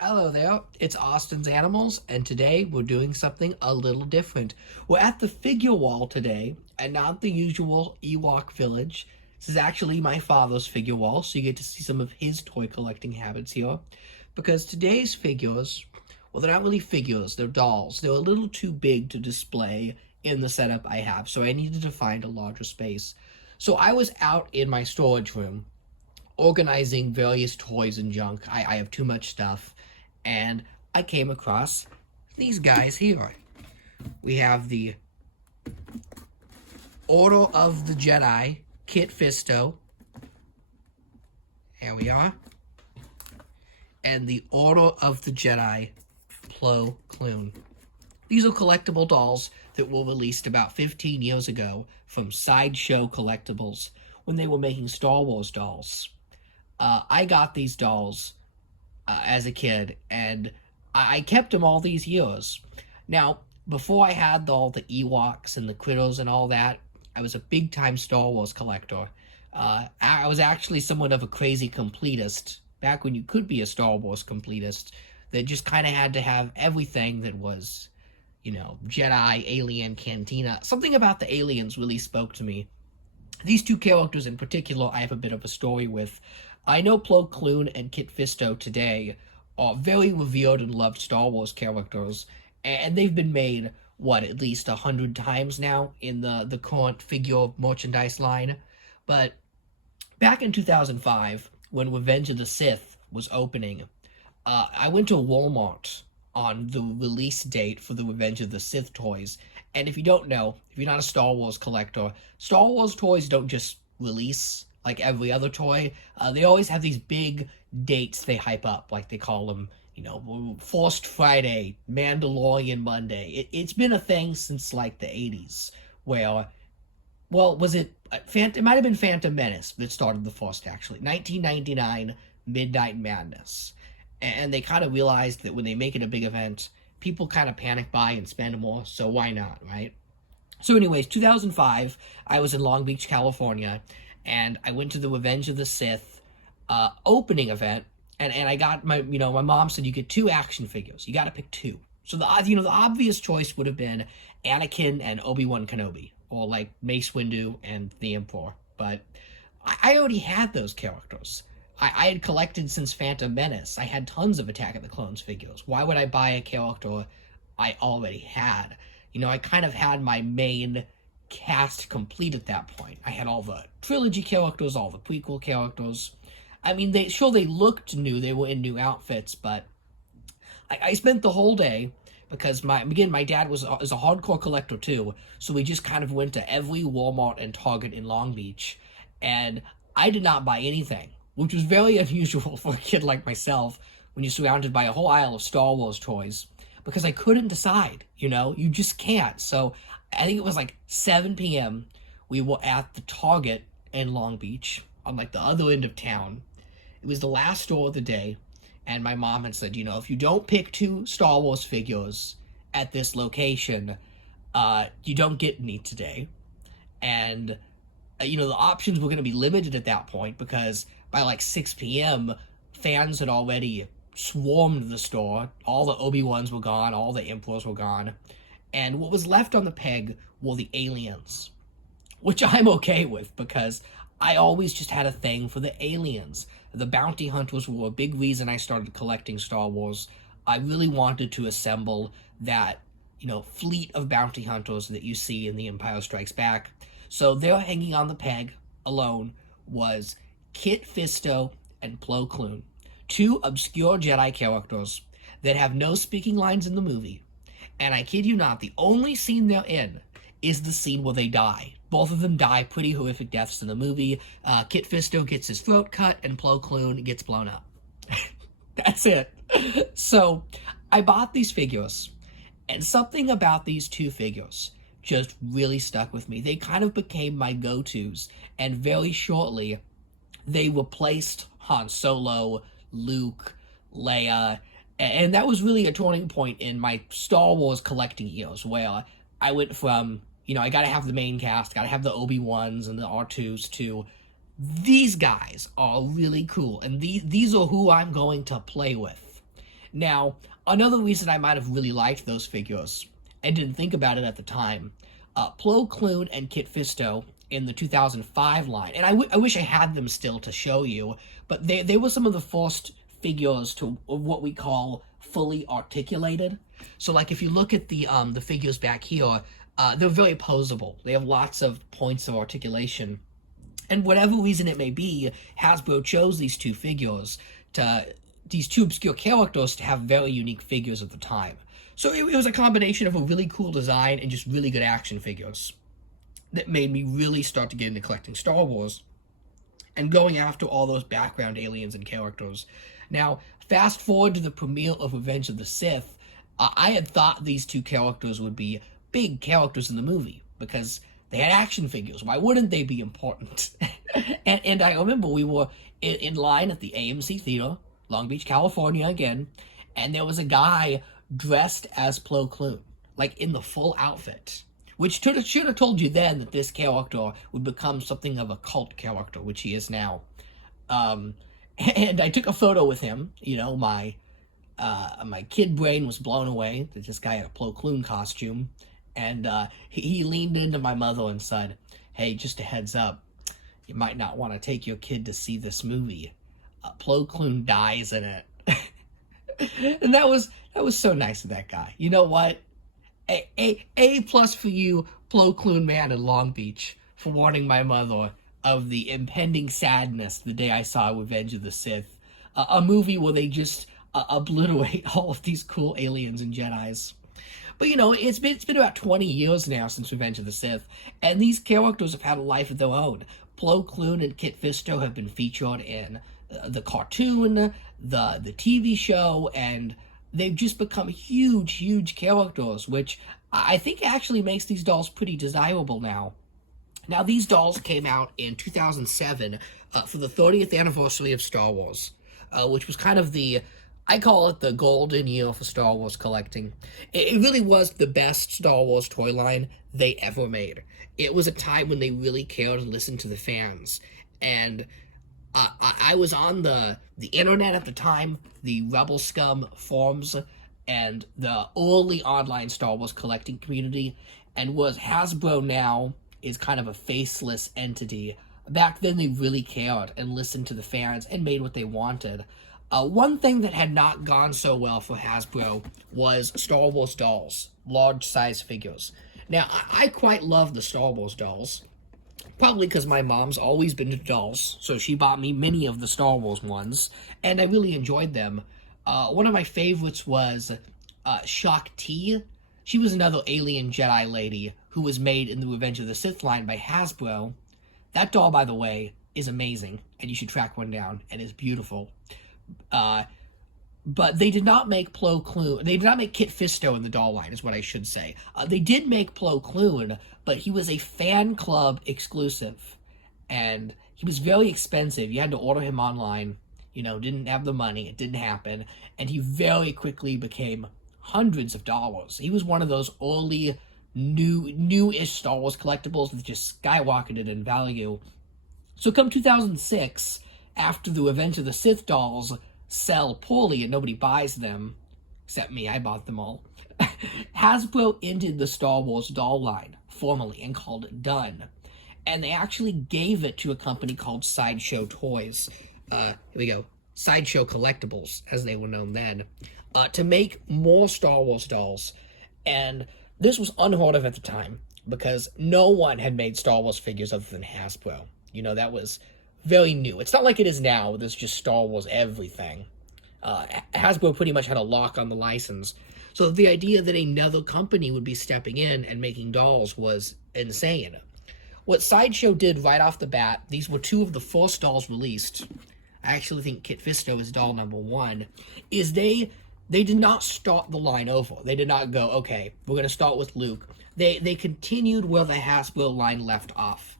Hello there, it's Austin's Animals, and today we're doing something a little different. We're at the figure wall today, and not the usual Ewok village. This is actually my father's figure wall, so you get to see some of his toy collecting habits here. Because today's figures, well, they're not really figures, they're dolls. They're a little too big to display in the setup I have, so I needed to find a larger space. So I was out in my storage room, organizing various toys and junk. I have too much stuff. And I came across these guys here. We have the Order of the Jedi, Kit Fisto. Here we are. And the Order of the Jedi, Plo Koon. These are collectible dolls that were released about 15 years ago from Sideshow Collectibles when they were making Star Wars dolls. I got these dolls as a kid, and I kept them all these years. Now, before I had all the Ewoks and the Critters and all that, I was a big-time Star Wars collector. I was actually somewhat of a crazy completist, back when you could be a Star Wars completist, that just kind of had to have everything that was, Jedi, Alien, Cantina. Something about the aliens really spoke to me. These two characters in particular I have a bit of a story with. I know Plo Koon and Kit Fisto today are very revered and loved Star Wars characters, and they've been made, at least 100 times now in the current figure merchandise line. But back in 2005, when Revenge of the Sith was opening, I went to Walmart on the release date for the Revenge of the Sith toys. And if you don't know, if you're not a Star Wars collector, Star Wars toys don't just release like every other toy. They always have these big dates they hype up, like they call them, Forced Friday, Mandalorian Monday. It's been a thing since like the 80s, where, was it, it might have been Phantom Menace that started the first, actually. 1999, Midnight Madness. And they kind of realized that when they make it a big event, people kind of panic buy and spend more, so why not, right? So anyways, 2005, I was in Long Beach, California, and I went to the Revenge of the Sith opening event, and I got my mom said you get two action figures. You got to pick two. So the obvious choice would have been Anakin and Obi-Wan Kenobi, or like Mace Windu and the Emperor. But I already had those characters. I had collected since Phantom Menace. I had tons of Attack of the Clones figures. Why would I buy a character I already had? I kind of had my main cast complete at that point. I had all the trilogy characters, all the prequel characters. I mean, they looked new. They were in new outfits, but I spent the whole day, because my dad is a hardcore collector too, so we just kind of went to every Walmart and Target in Long Beach, and I did not buy anything, which was very unusual for a kid like myself when you're surrounded by a whole aisle of Star Wars toys, because I couldn't decide, you just can't. So I think it was like 7 p.m. We were at the Target in Long Beach on like the other end of town. It was the last store of the day, and my mom had said, if you don't pick two Star Wars figures at this location, you don't get any today. And, the options were going to be limited at that point, because by like 6 p.m., fans had already swarmed the store. All the Obi-Wans were gone, all the Emperors were gone, and what was left on the peg were the aliens, which I'm okay with, because I always just had a thing for the aliens. The bounty hunters were a big reason I started collecting Star Wars. I really wanted to assemble that, fleet of bounty hunters that you see in The Empire Strikes Back. So there, hanging on the peg alone, was Kit Fisto and Plo Koon, two obscure Jedi characters that have no speaking lines in the movie. And I kid you not, the only scene they're in is the scene where they die. Both of them die pretty horrific deaths in the movie. Kit Fisto gets his throat cut, and Plo Koon gets blown up. That's it. So I bought these figures, and something about these two figures just really stuck with me. They kind of became my go-tos, and very shortly, they replaced Han Solo, Luke, Leia, and that was really a turning point in my Star Wars collecting years, where I went from, I gotta have the main cast, gotta have the Obi-Wans and the R2s, to these guys are really cool, and these are who I'm going to play with. Now, another reason I might have really liked those figures, and didn't think about it at the time, Plo Koon and Kit Fisto in the 2005 line, and I wish I had them still to show you, but they were some of the first figures of what we call fully articulated. So, like, if you look at the figures back here, they're very posable. They have lots of points of articulation. And whatever reason it may be, Hasbro chose these two obscure characters to have very unique figures at the time. So it was a combination of a really cool design and just really good action figures that made me really start to get into collecting Star Wars and going after all those background aliens and characters. Now, fast forward to the premiere of Revenge of the Sith, I had thought these two characters would be big characters in the movie, because they had action figures. Why wouldn't they be important? and I remember we were in line at the AMC Theater, Long Beach, California again, and there was a guy dressed as Plo Koon, like in the full outfit, which should have told you then that this character would become something of a cult character, which he is now. And I took a photo with him. You know, my kid brain was blown away that this guy had a Plo Koon costume. And he leaned into my mother and said, "Hey, just a heads up, you might not want to take your kid to see this movie. Plo Koon dies in it." And that was so nice of that guy. You know what? A plus for you, Plo Koon man in Long Beach, for warning my mother of the impending sadness the day I saw Revenge of the Sith, a movie where they just obliterate all of these cool aliens and Jedis. But, you know, it's been about 20 years now since Revenge of the Sith, and these characters have had a life of their own. Plo Koon and Kit Fisto have been featured in the cartoon, the TV show, and they've just become huge characters, which I think actually makes these dolls pretty desirable now. Now, these dolls came out in 2007 for the 30th anniversary of Star Wars, which was kind of I call it the golden year for Star Wars collecting. It really was the best Star Wars toy line they ever made. It was a time when they really cared and listened to the fans. And I was on the internet at the time, the Rebel Scum forums, and the early online Star Wars collecting community, and was Hasbro now is kind of a faceless entity. Back then they really cared and listened to the fans and made what they wanted. One thing that had not gone so well for Hasbro was Star Wars dolls, large size figures. Now, I quite love the Star Wars dolls, probably because my mom's always been into dolls, so she bought me many of the Star Wars ones, and I really enjoyed them. One of my favorites was Shaak Ti. She was another alien Jedi lady who was made in the Revenge of the Sith line by Hasbro. That doll, by the way, is amazing, and you should track one down, and it's beautiful. But they did not make Plo Koon. They did not make Kit Fisto in the doll line, is what I should say. They did make Plo Koon, but he was a fan club exclusive, and he was very expensive. You had to order him online. You know, didn't have the money. It didn't happen, and he very quickly became hundreds of dollars. He was one of those early new-ish Star Wars collectibles that just skyrocketed in value. So come 2006. After the Revenge of the Sith dolls sell poorly and nobody buys them, except me, I bought them all, Hasbro ended the Star Wars doll line formally and called it done. And they actually gave it to a company called Sideshow Toys. Here we go. Sideshow Collectibles, as they were known then, to make more Star Wars dolls. And this was unheard of at the time, because no one had made Star Wars figures other than Hasbro. You know, that was very new. It's not like it is now, there's just Star Wars everything. Hasbro pretty much had a lock on the license. So the idea that another company would be stepping in and making dolls was insane. What Sideshow did right off the bat, these were two of the first dolls released. I actually think Kit Fisto is doll number 1, is they did not start the line over. They did not go, okay, we're going to start with Luke. They continued where the Hasbro line left off.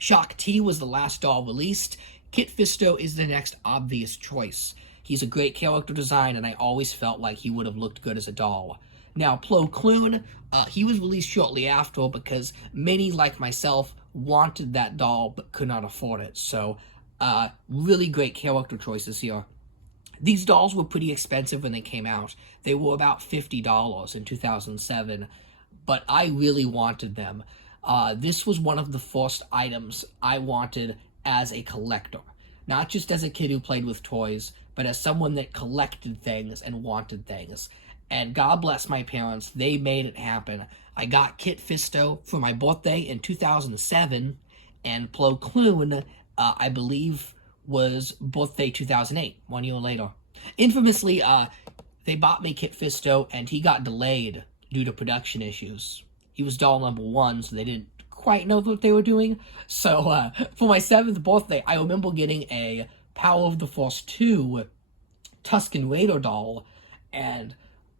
Shaak Ti was the last doll released. Kit Fisto is the next obvious choice. He's a great character design, and I always felt like he would have looked good as a doll. Now, Plo Koon, he was released shortly after because many, like myself, wanted that doll but could not afford it. So, really great character choices here. These dolls were pretty expensive when they came out. They were about $50 in 2007, but I really wanted them. This was one of the first items I wanted as a collector. Not just as a kid who played with toys, but as someone that collected things and wanted things. And God bless my parents, they made it happen. I got Kit Fisto for my birthday in 2007, and Plo Koon, I believe, was birthday 2008, 1 year later. Infamously, they bought me Kit Fisto, and he got delayed due to production issues. He was doll number 1, so they didn't quite know what they were doing. So, for my 7th birthday, I remember getting a Power of the Force 2 Tusken Raider doll, and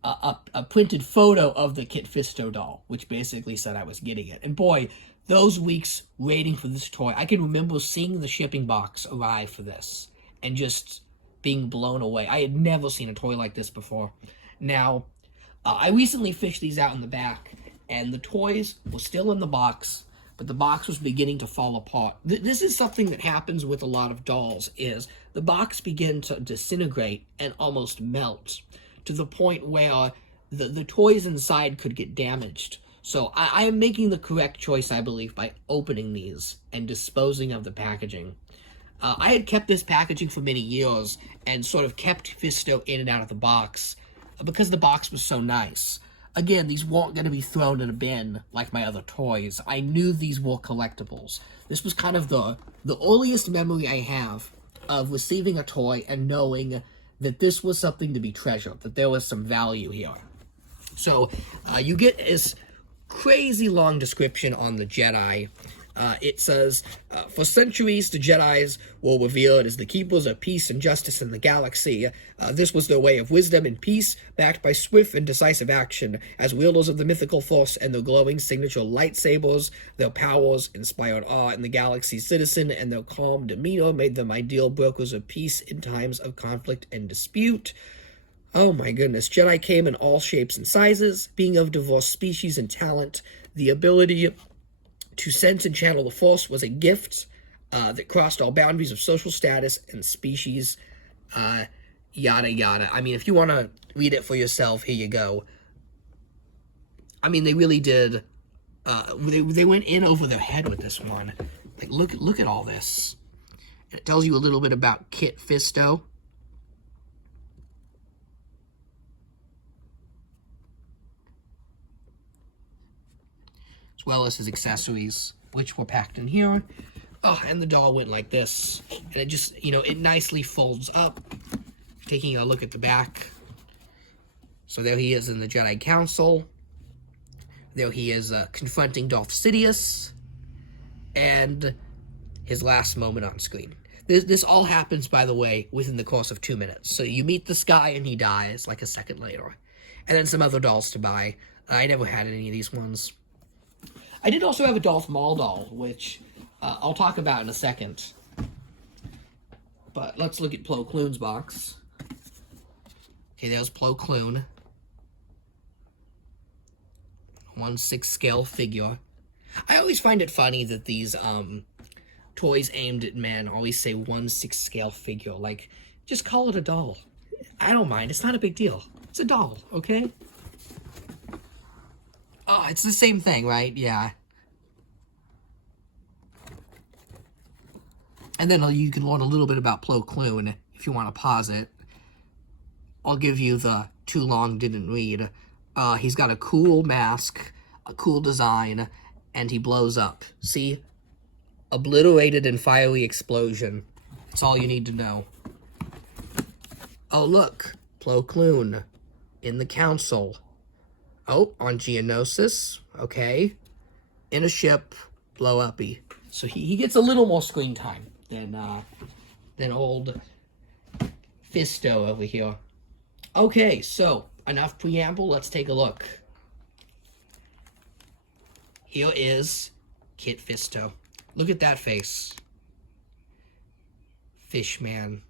a printed photo of the Kit Fisto doll, which basically said I was getting it. And boy, those weeks waiting for this toy, I can remember seeing the shipping box arrive for this and just being blown away. I had never seen a toy like this before. Now, I recently fished these out in the back, and the toys were still in the box, but the box was beginning to fall apart. This is something that happens with a lot of dolls, is the box begins to disintegrate and almost melt, to the point where the toys inside could get damaged. So I am making the correct choice, I believe, by opening these and disposing of the packaging. I had kept this packaging for many years and sort of kept Fisto in and out of the box because the box was so nice. Again, these weren't going to be thrown in a bin like my other toys. I knew these were collectibles. This was kind of the earliest memory I have of receiving a toy and knowing that this was something to be treasured, that there was some value here. So, you get this crazy long description on the Jedi. It says, for centuries, the Jedis were revered as the keepers of peace and justice in the galaxy. This was their way of wisdom and peace, backed by swift and decisive action. As wielders of the mythical force and their glowing signature lightsabers, their powers inspired awe in the galaxy's citizen, and their calm demeanor made them ideal brokers of peace in times of conflict and dispute. Oh my goodness, Jedi came in all shapes and sizes, being of diverse species and talent. The ability to sense and channel the Force was a gift that crossed all boundaries of social status and species, yada yada. I mean, if you want to read it for yourself, here you go. I mean, they really did. They went in over their head with this one. Like, look at all this. It tells you a little bit about Kit Fisto. As well as his accessories, which were packed in here. Oh, and the doll went like this. And it just, it nicely folds up. Taking a look at the back. So there he is in the Jedi Council. There he is confronting Darth Sidious. And his last moment on screen. This all happens, by the way, within the course of 2 minutes. So you meet this guy and he dies like a second later. And then some other dolls to buy. I never had any of these ones. I did also have a Darth Maul doll, which I'll talk about in a second. But let's look at Plo Koon's box. Okay, there's Plo Koon. 1/6 scale figure. I always find it funny that these toys aimed at men always say 1/6 scale figure. Like, just call it a doll. I don't mind. It's not a big deal. It's a doll, okay? Oh, it's the same thing, right? Yeah. And then you can learn a little bit about Plo Koon if you want to pause it. I'll give you the too long didn't read. He's got a cool mask, a cool design, and he blows up. See? Obliterated and fiery explosion. That's all you need to know. Oh, look. Plo Koon in the council. Oh, on Geonosis. Okay. In a ship. Blow uppy. So he gets a little more screen time than old Fisto over here. Okay, so enough preamble. Let's take a look. Here is Kit Fisto. Look at that face. Fishman.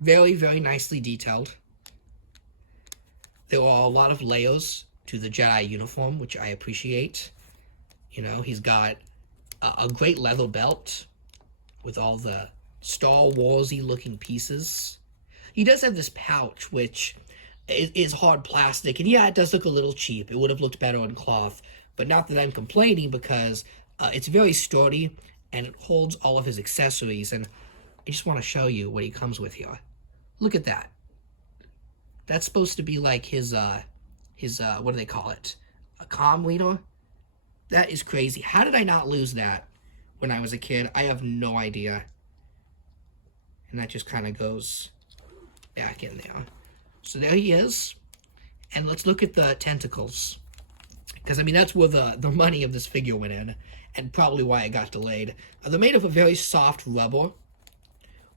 Very, very nicely detailed. There are a lot of layers to the Jedi uniform, which I appreciate. He's got a great leather belt with all the Star Warsy looking pieces. He does have this pouch, which is hard plastic, and yeah, it does look a little cheap. It would have looked better on cloth, but not that I'm complaining, because it's very sturdy, and it holds all of his accessories, and I just want to show you what he comes with here. Look at that. That's supposed to be like his what do they call it? A comm leader? That is crazy. How did I not lose that when I was a kid? I have no idea. And that just kind of goes back in there. So there he is. And let's look at the tentacles. Because, I mean, that's where the money of this figure went in. And probably why it got delayed. They're made of a very soft rubber,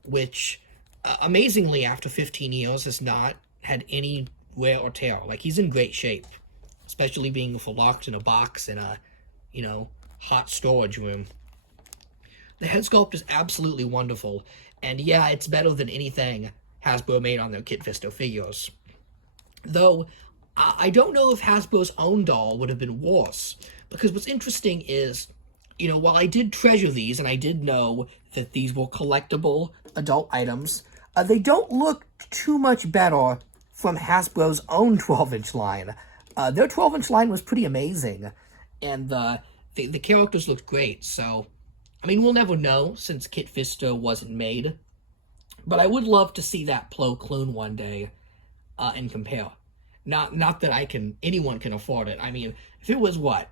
which, amazingly, after 15 years, has not had any wear or tear. Like, he's in great shape. Especially being locked in a box in a, you know, hot storage room. The head sculpt is absolutely wonderful. And yeah, it's better than anything Hasbro made on their Kit Fisto figures. Though, I don't know if Hasbro's own doll would have been worse. Because what's interesting is, you know, while I did treasure these, and I did know that these were collectible adult items, they don't look too much better from Hasbro's own 12-inch line. Their 12-inch line was pretty amazing, and the characters looked great, so, I mean, we'll never know, since Kit Fisto wasn't made, but I would love to see that Plo Koon one day, and compare. Not that anyone can afford it. I mean, if it was, what,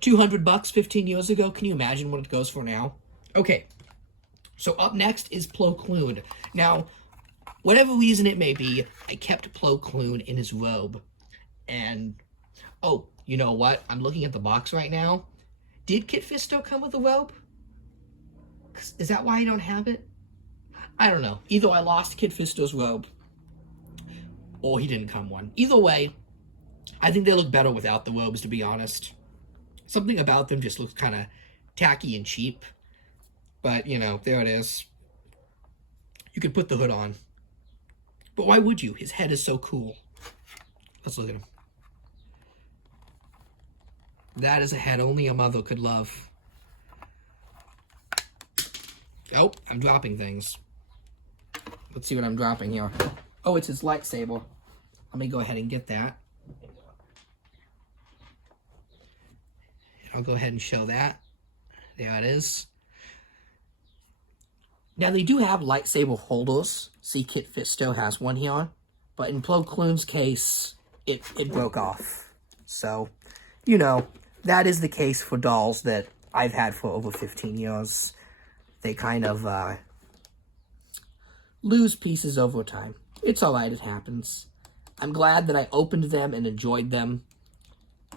$200 15 years ago, can you imagine what it goes for now? Okay, so up next is Plo Koon. Now, whatever reason it may be, I kept Plo Koon in his robe. And, oh, you know what? I'm looking at the box right now. Did Kit Fisto come with a robe? Is that why I don't have it? I don't know. Either I lost Kit Fisto's robe, or he didn't come one. Either way, I think they look better without the robes, to be honest. Something about them just looks kind of tacky and cheap. But, you know, there it is. You could put the hood on. But why would you? His head is so cool. Let's look at him. That is a head only a mother could love. Oh, I'm dropping things. Let's see what I'm dropping here. Oh, it's his lightsaber. Let me go ahead and get that. I'll go ahead and show that. There it is. Now, they do have lightsaber holders. See, Kit Fisto has one here. But in Plo Koon's case, it broke off. So, you know, that is the case for dolls that I've had for over 15 years. They kind of lose pieces over time. It's alright, it happens. I'm glad that I opened them and enjoyed them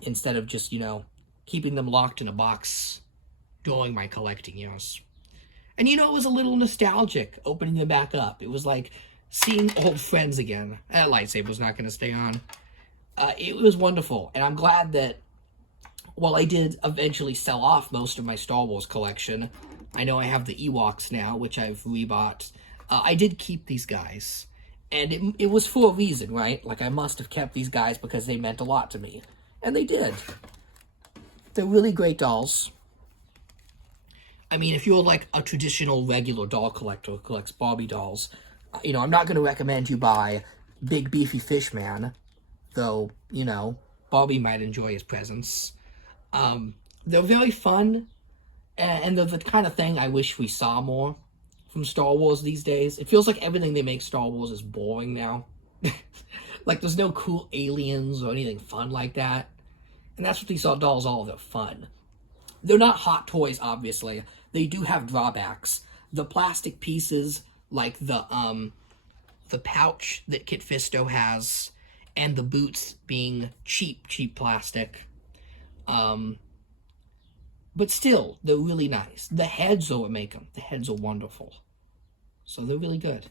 instead of just, you know, keeping them locked in a box during my collecting years. And, you know, it was a little nostalgic opening them back up. It was like seeing old friends again. That lightsaber's not going to stay on. It was wonderful, and I'm glad that while I did eventually sell off most of my Star Wars collection, I know I have the Ewoks now, which I've rebought. I did keep these guys, and it was for a reason, right? Like, I must have kept these guys because they meant a lot to me, and they did. They're really great dolls. I mean, if you're like a traditional regular doll collector who collects Barbie dolls, you know, I'm not going to recommend you buy Big Beefy Fish Man, though, you know, Barbie might enjoy his presence. They're very fun, and they're the kind of thing I wish we saw more from Star Wars these days. It feels like everything they make Star Wars is boring now. Like, there's no cool aliens or anything fun like that. And that's what these dolls are, they're fun. They're not hot toys, obviously. They do have drawbacks. The plastic pieces, like the pouch that Kit Fisto has, and the boots being cheap plastic. But still, they're really nice. The heads are what make them. The heads are wonderful. So they're really good.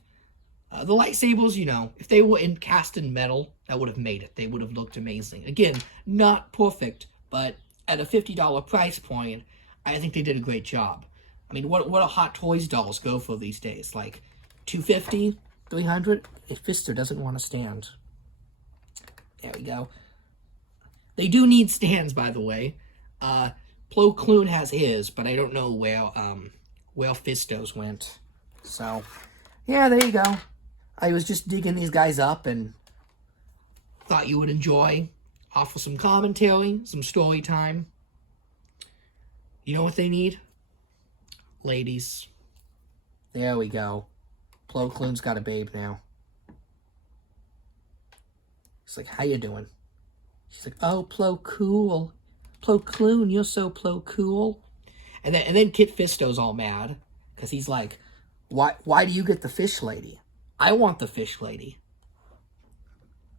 The lightsabers, you know, if they were cast in metal, that would have made it. They would have looked amazing. Again, not perfect, but at a $50 price point, I think they did a great job. I mean, what do Hot Toys dolls go for these days? Like, $250, $300? If Fisto doesn't want to stand. There we go. They do need stands, by the way. Plo Koon has his, but I don't know where Fisto's went. So, yeah, there you go. I was just digging these guys up and thought you would enjoy. Offer some commentary, some story time. You know what they need? Ladies. There we go. Plo Koon's got a babe now. He's like, how you doing? She's like, oh, Plo Cool. Plo Koon, you're so Plo Cool. And then Kit Fisto's all mad. Because he's like, why do you get the fish lady? I want the fish lady.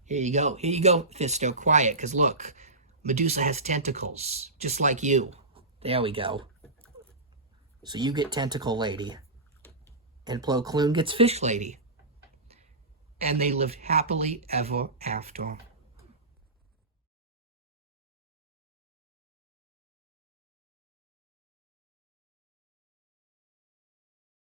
Here you go. Here you go, Fisto. Quiet, because look. Medusa has tentacles. Just like you. There we go. So you get tentacle lady. And Plo Koon gets fish lady. And they lived happily ever after.